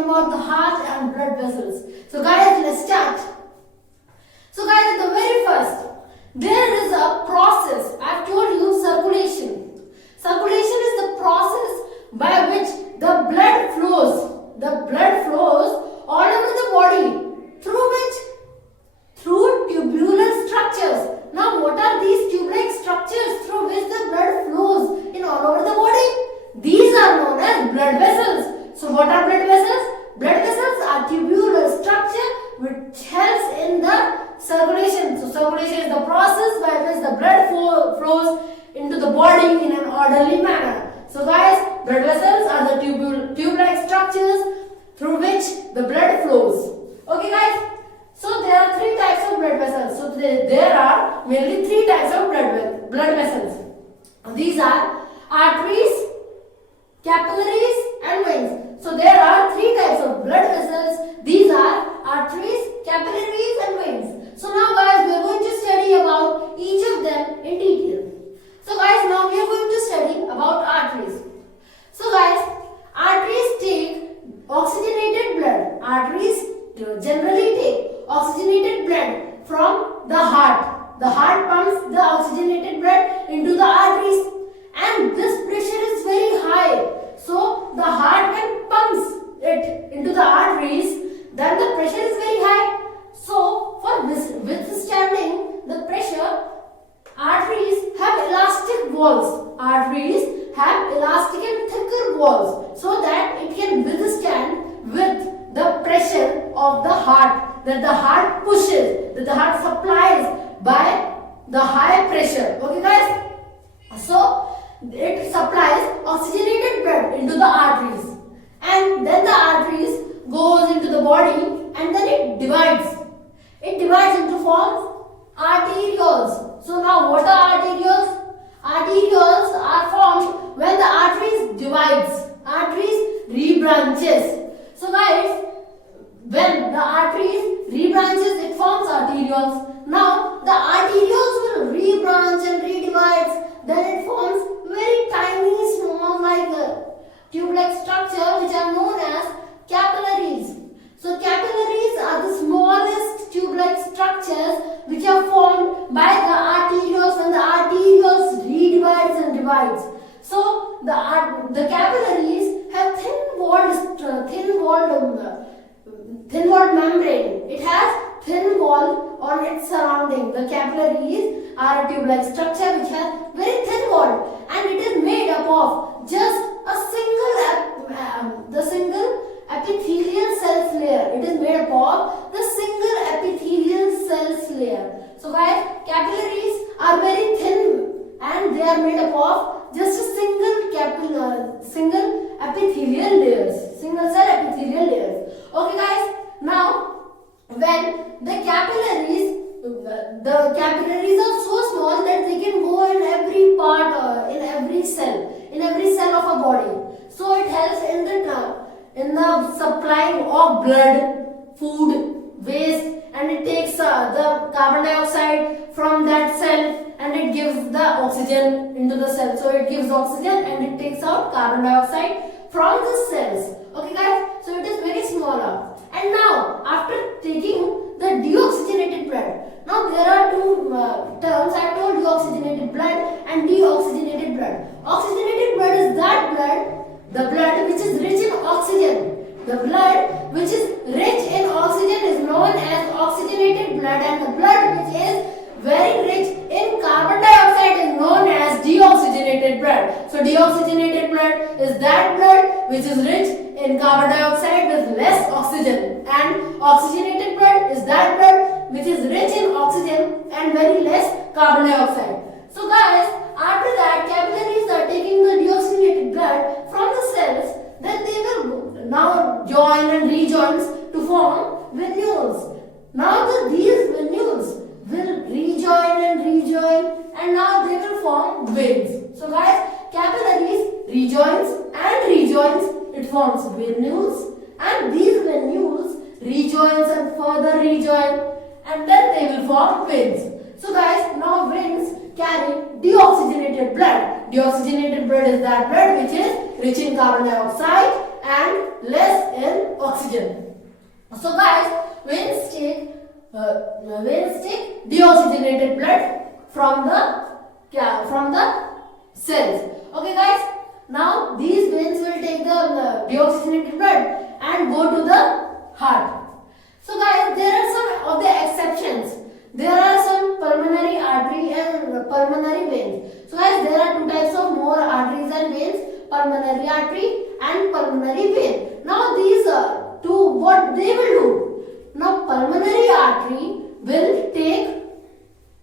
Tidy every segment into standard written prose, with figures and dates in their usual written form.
discussion about the heart and blood vessels. So guys, let's start. So guys, at the very first, there is a process. I've told you circulation. Circulation is the process by which the blood flows. The blood flows all over the body. Through which? Through tubular structures. Now what are these tube-like structures through which the blood flows in all over the body? These are known as blood vessels. So what are blood vessels? Blood vessels are tubular structure which helps in the circulation. So circulation is the process by which the blood flows into the body in an orderly manner. So guys, blood vessels are the tube-like structures through which the blood flows. Okay guys? So there are three types of blood vessels. So there are mainly three types of blood vessels. These are arteries, capillaries and veins. So there are three types of blood vessels. These are arteries, capillaries and veins. So now guys, we are going to study about each of them in detail. So guys, now we are going to study about arteries. So guys, arteries take oxygenated blood. Arteries generally take oxygenated blood from the heart. The heart pumps the oxygenated blood into the arteries, and this pressure is very high. So the heart, when pumps it into the arteries, then the pressure is very high. So for withstanding the pressure, arteries have elastic walls. Arteries have elastic and thicker walls so that it can withstand with the pressure of the heart, that the heart pushes, that the heart supplies by the high pressure. Okay guys? So it supplies oxygenated blood into the arteries, and then the arteries goes into the body and then it divides. It divides into forms arterioles. So now what are arterioles? Arterioles are formed when the arteries divides. Arteries rebranches. So guys, when the arteries rebranches, it forms arterioles. Now the arterioles will rebranch and redivides. Then it forms very tiny, small, like tube-like structure which are known as capillaries. So capillaries are the smallest tube-like structures which are formed by the arterioles, and the arterioles redivides and divides. So the capillaries have thin walled membrane. It has thin wall on its surrounding. The capillaries are a tube-like structure which has very thin wall, and it is made up of just a single epithelial cells layer. It is made up of the single epithelial cells layer. So guys, capillaries are very thin and they are made up of just a single epithelial layers, single cell epithelial layers. Okay guys, now when the capillaries are so small that they can go in every part, in every cell of a body. So it helps in the supplying of blood, food, waste, and it takes the carbon dioxide from that cell and it gives the oxygen into the cell. So it gives oxygen and it takes out carbon dioxide from the cells. Okay guys, so it is very smaller. And now after taking the deoxygenated blood, now there are two terms. I told you oxygenated blood and deoxygenated blood. Oxygenated blood is that blood, the blood which is rich in oxygen. The blood which is rich in oxygen is known as oxygenated blood, and the blood which is very rich in carbon dioxide is known as deoxygenated blood. So deoxygenated blood is that blood which is rich in carbon dioxide with less oxygen, and oxygenated blood is that blood which is rich in oxygen and very less carbon dioxide. So guys, after that, capillaries are taking the deoxygenated blood from the cells, then they will now join and rejoin to form venules. Now these venules will rejoin and now they will form veins. So guys, capillaries rejoins, it forms venules, and these venules rejoins and further rejoin, and then they will form veins. So guys, now veins carry deoxygenated blood. Deoxygenated blood is that blood which is rich in carbon dioxide and less in oxygen. So guys, veins take deoxygenated blood from the cells. Okay guys, now these veins will take the deoxygenated blood and go to the heart. So guys, there are some of the exceptions. There are some pulmonary artery and pulmonary veins. So guys, there are two types of more arteries and veins, pulmonary artery and pulmonary vein. Now these two, what they will do? Now pulmonary artery will take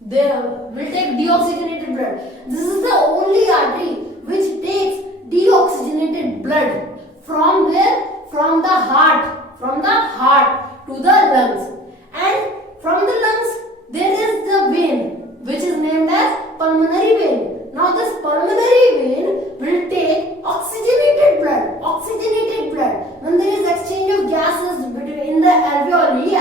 deoxygenated blood. This is the only artery which takes deoxygenated blood from where? From the heart to the lungs. And from the lungs there is the vein which is named as pulmonary vein. Now this pulmonary vein will take oxygenated blood. When there is exchange of gases in the alveoli,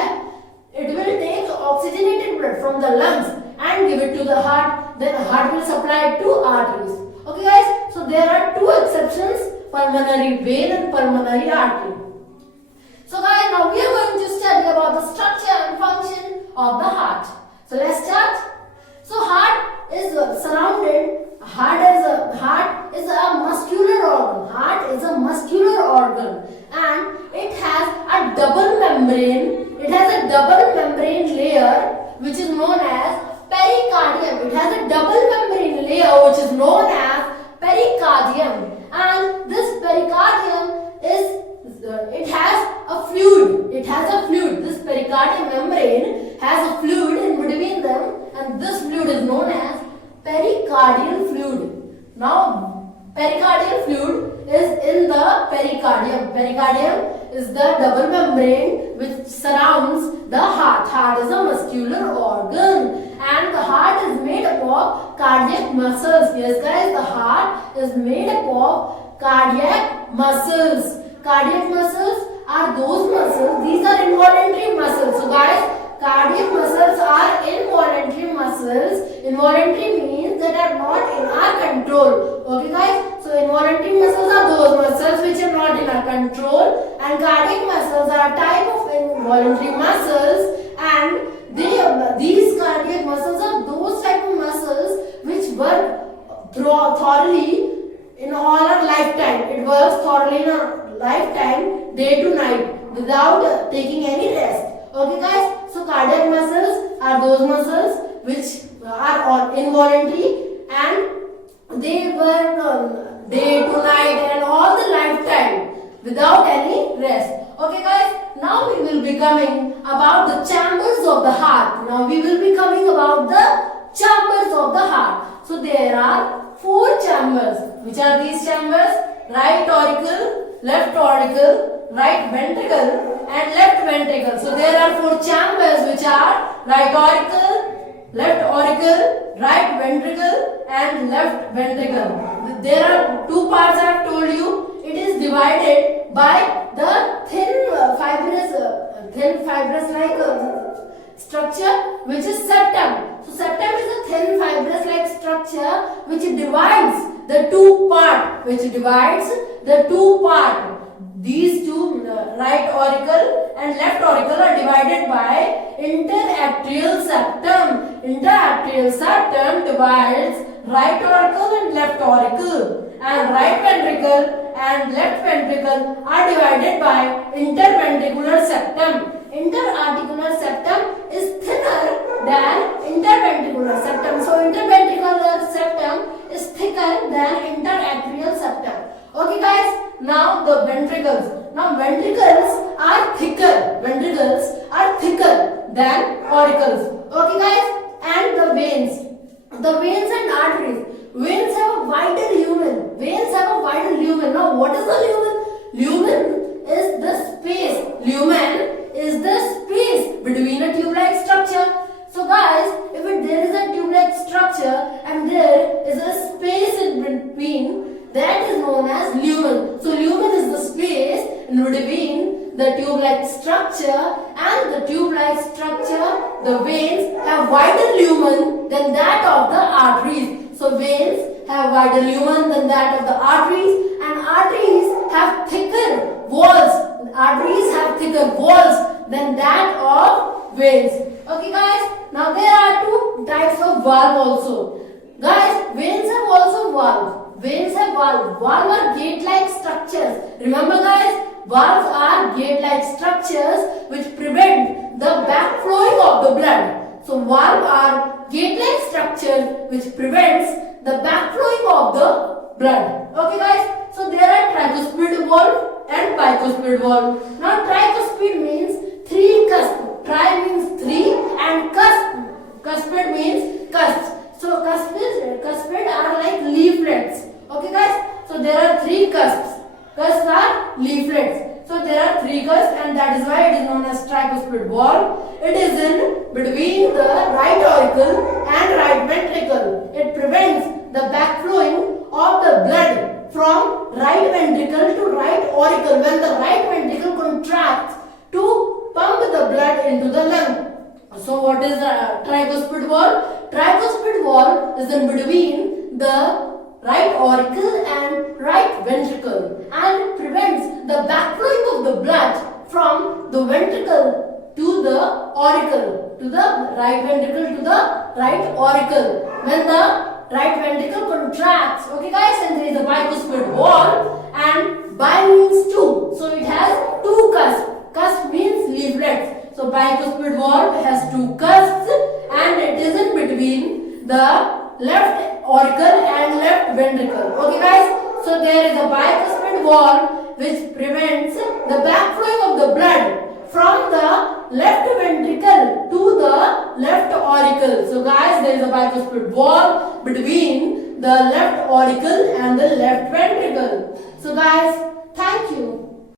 it will take oxygenated blood from the lungs and give it to the heart. Then the heart will supply it to arteries. Okay guys, so there are two exceptions, pulmonary vein and pulmonary artery. So guys, now we are going to study about the structure and function of the heart. So let's start. So heart is a muscular organ. Heart is a muscular organ and it has a double membrane. It has a double membrane layer which is known as pericardium. It has a double membrane layer which is known as pericardium, and this pericardium it has a fluid. This pericardium membrane has a fluid in between them, and this fluid is known as pericardial fluid. Now pericardial fluid is in the pericardium. Pericardium is the double membrane which surrounds the heart. Heart is a muscular organ and the heart is made up of cardiac muscles. Yes guys, the heart is made up of cardiac muscles. Cardiac muscles are those muscles, these are involuntary muscles. So guys, cardiac muscles are involuntary muscles. Involuntary means that are not in our control. Okay guys, so involuntary muscles are those muscles which are not in our control, and cardiac muscles are a type of involuntary muscles, and these cardiac muscles are those type of muscles which work thoroughly in all our lifetime. It works thoroughly in our lifetime, day to night, without taking any rest. Okay guys, so cardiac muscles are those muscles which are all involuntary and they work day to night and all the lifetime without any rest. Okay guys, now we will be coming about the chambers of the heart. So there are 4 chambers. Which are these chambers? Right auricle, left auricle, right ventricle and left ventricle. So there are 4 chambers which are right auricle, left auricle, right ventricle and left ventricle. There are 2 parts I have told you. It is divided by the thin fibrous like structure which is septum. So septum is a thin fibrous like structure which divides the 2 part. These two, right auricle and left auricle, are divided by interarterial septum. Interarterial septum divides right auricle and left auricle, and right ventricle and left ventricle are divided by interventricular septum. Interarticular septum is thinner than interventricular septum. So interventricular septum is thicker than interarterial septum. Okay guys, now the ventricles. Now ventricles are thicker. Than auricles. Okay guys, and the veins. The veins and arteries. Veins have a wider lumen. Now what is the lumen? Lumen is the space between a tube-like structure. So guys, if there is a tube-like structure and there is a space in between, that is known as lumen. So lumen is the space in between the tube-like structure and the tube-like structure. The veins have wider lumen than that of the arteries. So veins have wider lumen than that of the arteries, and arteries have thicker bigger walls than that of veins. Okay guys, now there are two types of valve also. Guys, veins have also valve. Veins have valve. Valve are gate-like structures. Remember guys, valves are gate-like structures which prevent the backflowing of the blood. So valve are gate-like structures which prevents the backflowing of the blood. Okay guys, so there are tricuspid valve and bicuspid valve. Now tricuspid means three cusp. Tri means three and cuspid means cusp. So cuspid are like leaflets. Okay guys, so there are three cusps. Cusps are leaflets. So there are three cusps and that is why it is known as tricuspid valve. It is in between the right auricle and right ventricle. It prevents the backflowing of the blood from right ventricle to right auricle when the right ventricle contracts to pump the blood into the lung. So what is the tricuspid valve? Tricuspid valve is in between the right auricle and right ventricle and prevents the backflowing of the blood from the ventricle to the auricle, to the right ventricle to the right auricle. When the right ventricle contracts, okay guys, and there is a bicuspid valve, and bi means two, so it has two cusps. Cusp means leaflets. So bicuspid valve has two cusps and it is in between the left auricle and left ventricle. Okay guys, so there is a bicuspid valve which prevents the backflowing of the blood from the left ventricle to the left auricle. So guys, there is a bicuspid valve between the left auricle and the left ventricle. So guys, thank you.